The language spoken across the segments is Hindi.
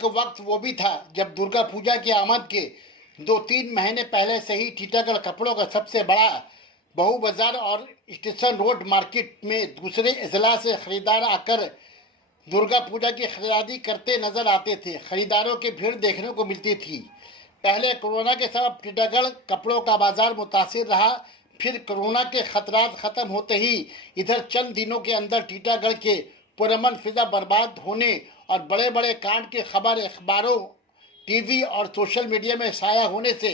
एक वक्त वो भी था जब दुर्गा पूजा की आमद के 2-3 महीने पहले से ही टीटागढ़ कपड़ों का सबसे बड़ा बहु बाजार और स्टेशन रोड मार्केट में दूसरे अजला से खरीदार आकर दुर्गा पूजा की खरीदारी करते नजर आते थे। खरीदारों की भीड़ देखने को मिलती थी। पहले कोरोना के सबब टीटागढ़ कपड़ों का बाजार मुतासिर रहा, फिर कोरोना के खतरात खत्म होते ही इधर चंद दिनों के अंदर टीटागढ़ के पुरअमन फिजा बर्बाद होने और बड़े बड़े कांड की खबर अखबारों, टीवी और सोशल मीडिया में शाया होने से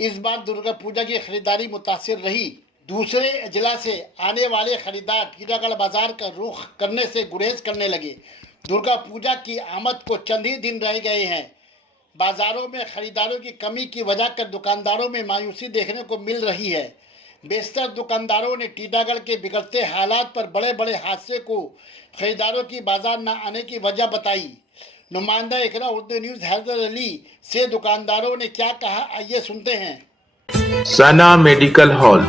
इस बार दुर्गा पूजा की खरीदारी मुतासिर रही। दूसरे अजला से आने वाले खरीदार टीटागढ़ बाजार का रुख करने से गुरेज करने लगे। दुर्गा पूजा की आमद को चंद ही दिन रह गए हैं। बाजारों में खरीदारों की कमी की वजह कर दुकानदारों में मायूसी देखने को मिल रही है। बेशतर दुकानदारों ने टीटागढ़ के बिगड़ते हालात पर बड़े बड़े हादसे को खरीदारों की बाजार न आने की वजह बताई। नुमाइंदा इकरा उर्दू न्यूज़ हैदर अली से दुकानदारों ने क्या कहा, आइए सुनते हैं। सना medical hall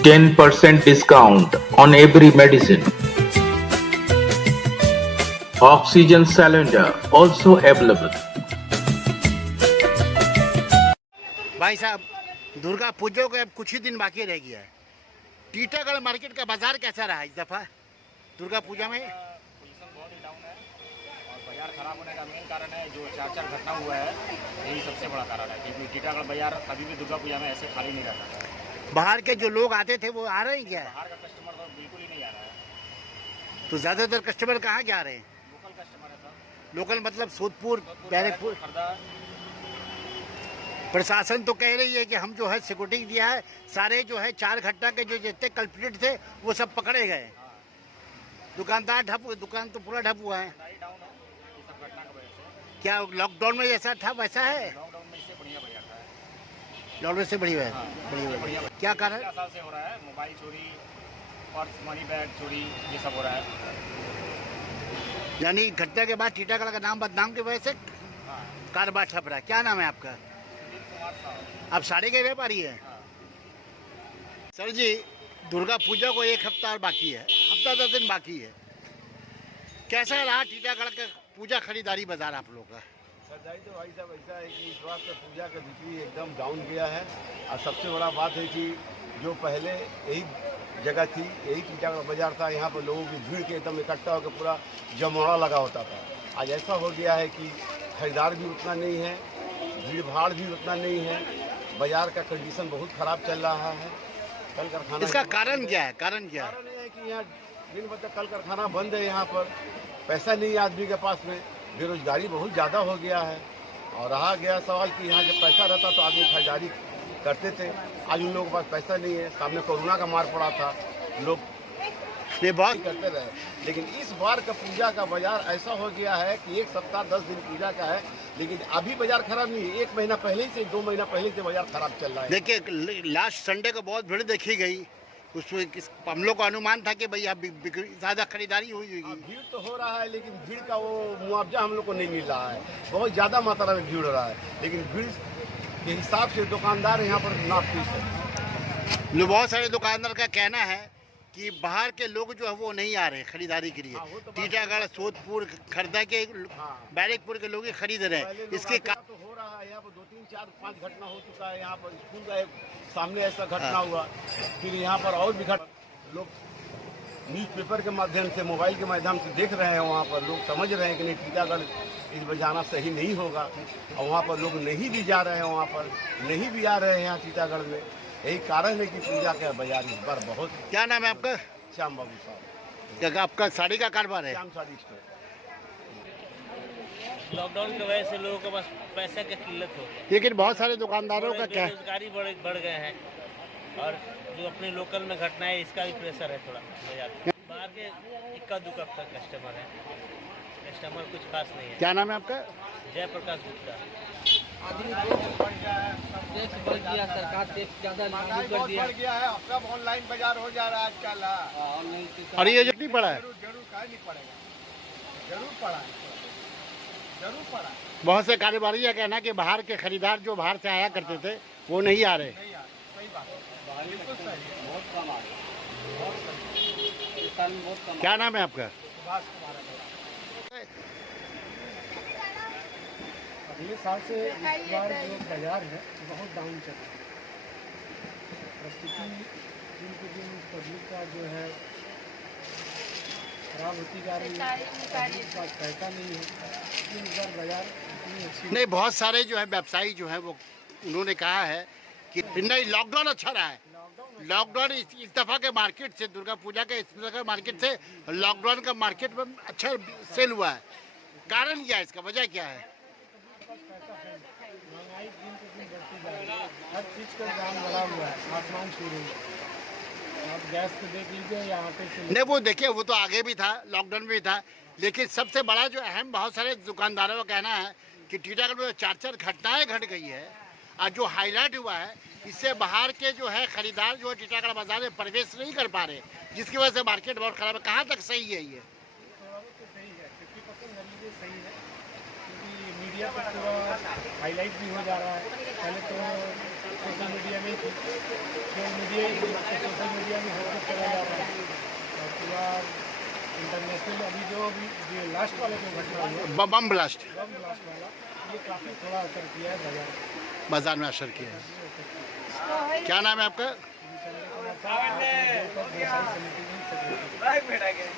10% discount on every medicine. Oxygen cylinder also available. भाई साहब, दुर्गा पूजा को अब कुछ ही दिन बाकी रह गया है। टीटागढ़ मार्केट का बाजार कैसा रहा इस दफ़ा दुर्गा पूजा में? पोजीशन बहुत ही डाउन है और बाजार खराब होने का मेन कारण है जो 4 घटना हुआ है, यही सबसे बड़ा कारण है। क्योंकि टीटागढ़ बाजार कभी भी दुर्गा पूजा में ऐसे खाली नहीं रहता है। बाहर के जो लोग आते थे वो आ रहे हैं क्या? बाहर का कस्टमर तो बिल्कुल ही नहीं आ रहा है। तो ज़्यादातर कस्टमर कहाँ जा रहे हैं? लोकल कस्टमर है सर। लोकल मतलब सोदपुर, बैरकपुर। प्रशासन तो कह रही है कि हम जो है सिक्योरिटी दिया है, सारे जो है 4 घटना के जो जितने कल्प्रिट थे वो सब पकड़े गए। दुकानदार ठप, दुकान तो पूरा ठप हुआ है। क्या लॉकडाउन में जैसा था वैसा है? लॉकडाउन में इससे बढ़िया बाजार था। लॉकडाउन से बढ़िया है। बढ़िया क्या कारण? 4 साल से हो रहा है। मोबाइल चोरी, पर्स, मनी बैग चोरी, ये सब हो रहा है। यानी घटना के बाद टीटागढ़ का नाम बदनाम की वजह से कारोबार ठप रहा है। क्या नाम है आपका? आप साड़ी के व्यापारी हैं? सर जी, दुर्गा पूजा को 1 हफ्ता और बाकी है, हफ्ता 10 दिन बाकी है। कैसा रहा टीटागढ़ का पूजा खरीदारी बाजार आप लोग का? खरीदारी तो भाई साहब ऐसा है कि इस बार तो पूजा का बिक्री एकदम डाउन गया है। और सबसे बड़ा बात है कि जो पहले यही जगह थी, यही टीटागढ़ बाजार था, यहाँ पर लोगों की भीड़ के एकदम इकट्ठा होकर पूरा जमौड़ा लगा होता था। आज ऐसा हो गया है कि खरीदार भी उतना नहीं है, भीड़ भाड़ भी उतना नहीं है। बाजार का कंडीशन बहुत ख़राब चल रहा है। कल कारखाना, इसका कारण क्या है? कारण क्या है? कारण ये है कि यहाँ दिन भर तक कल कारखाना बंद है, यहाँ पर पैसा नहीं है आदमी के पास में, बेरोजगारी बहुत ज़्यादा हो गया है। और रहा गया सवाल कि यहाँ जब पैसा रहता तो आदमी खरीदारी करते थे। आज उन लोगों के पास पैसा नहीं है। सामने कोरोना का मार पड़ा था, लोग ये बहुत करते रहे। लेकिन इस बार का पूजा का बाजार ऐसा हो गया है कि 1 सप्ताह 10 दिन पूजा का है, लेकिन अभी बाजार खराब नहीं है। 1 महीना पहले से, 2 महीना पहले से बाजार खराब चल रहा है। देखिए, लास्ट संडे को बहुत भीड़ देखी गई। उसमें हम लोग को अनुमान था कि भैया ज़्यादा खरीदारी हुई होगी। भीड़ तो हो रहा है, लेकिन भीड़ का वो मुआवजा हम लोग को नहीं मिल रहा है। बहुत ज़्यादा मात्रा में भीड़ हो रहा है, लेकिन भीड़ के हिसाब से दुकानदार यहाँ पर नापीस है। बहुत सारे दुकानदार का कहना है कि बाहर के लोग जो है वो नहीं आ रहे खरीदारी के लिए। टीटागढ़, सोदपुर, खरदा के, बैरकपुर के लोग ही खरीद रहे हैं। इसके तो हो रहा है यहाँ पर 2, 3, 4, 5 घटना हो चुका है। यहाँ पर स्कूल का एक सामने ऐसा घटना हुआ, फिर यहाँ पर और भी लोग न्यूज़पेपर के माध्यम से, मोबाइल के माध्यम से देख रहे हैं। वहाँ पर लोग समझ रहे हैं कि नहीं, टीटागढ़ इस बार जाना सही नहीं होगा। और वहाँ पर लोग नहीं भी जा रहे हैं, वहाँ पर नहीं भी आ रहे हैं यहाँ टीटागढ़ में। यही कारण है कि पूजा का बाजार इस बार बहुत। क्या नाम है आपका? श्याम बाबू साहब। क्या आपका साड़ी का कारोबार है? श्याम साड़ी स्टोर। लॉकडाउन की वजह से लोगों के पास पैसे की किल्लत हो गई, लेकिन बहुत सारे दुकानदारों का क्या, बेरोजगारी बढ़ गए हैं। और जो अपने लोकल में घटना है, इसका भी प्रेशर है थोड़ा बाजार में। बाहर के इक्का दुक्का कस्टमर है, कस्टमर कुछ खास नहीं है। क्या नाम है आपका? जयप्रकाश गुप्ता। टैक्स बढ़ गया, सरकार टैक्स ज़्यादा लागू कर दिया है। सब ऑनलाइन बाजार हो जा रहा है आजकल। ऑनलाइन। और ये जो नहीं पड़ा है, जरूर काहे नहीं पड़ेगा, जरूर पड़ा है, जरूर पड़ा है। बहुत से कारोबारी का कहना कि बाहर के खरीदार जो बाहर से आया करते थे वो नहीं आ रहे। सही बात है, बिल्कुल सही है। बहुत कम आ रहा है। बाजार में बहुत कम। क्या नाम है आपका? अगले साल से इस बार जो बाजार है बहुत डाउन चल रहा है। परिस्थिति दिन के दिन पब्लिक का जो है खराब होती जा रही है, पब्लिक के पास पैसा नहीं है, इसलिए इस बार बाजार इतनी अच्छी नहीं, बहुत सारे जो है व्यवसायी जो है वो उन्होंने कहा है कि नहीं, लॉकडाउन अच्छा रहा है। लॉकडाउन इस दफ़ा के मार्केट से, दुर्गा पूजा के इस दफ़ा के मार्केट से लॉकडाउन का मार्केट में अच्छा सेल हुआ है। कारण क्या है इसका, वजह क्या है? महंगाई दिन पे दिन बढ़ती जा रही है, हर चीज़ का दाम बढ़ा हुआ है, आसमान छू रही है। आप गैस पे देख लीजिए या आटे से नहीं, वो देखिए, वो तो आगे भी था, लॉकडाउन में भी था, लेकिन सबसे बड़ा जो अहम, बहुत सारे दुकानदारों का कहना है कि टीटागढ़ में 4 घटनाएं घट गई है और जो हाईलाइट हुआ है, इससे बाहर के जो है खरीदार जो है टीटागढ़ बाजार में प्रवेश नहीं कर पा रहे, जिसकी वजह से मार्केट बहुत खराब है। कहाँ तक सही है ये? थोड़ा बहुत तो सही है, 50% नतीजे सही है, क्योंकि मीडिया पर पूरा हाईलाइट भी हो जा रहा है। पहले तो सोशल मीडिया में थी, फिर मीडिया सोशल मीडिया में होकर चला जा रहा है, और पूरा इंटरनेशनल अभी जो लास्ट वाला जो घटना हुआ बम ब्लास्ट बम ब्लास्ट वाला, ये काफ़ी थोड़ा असर किया है बाजार में असर किया है। क्या नाम है आपका? बाजार। समिति में सेक्रेटरी।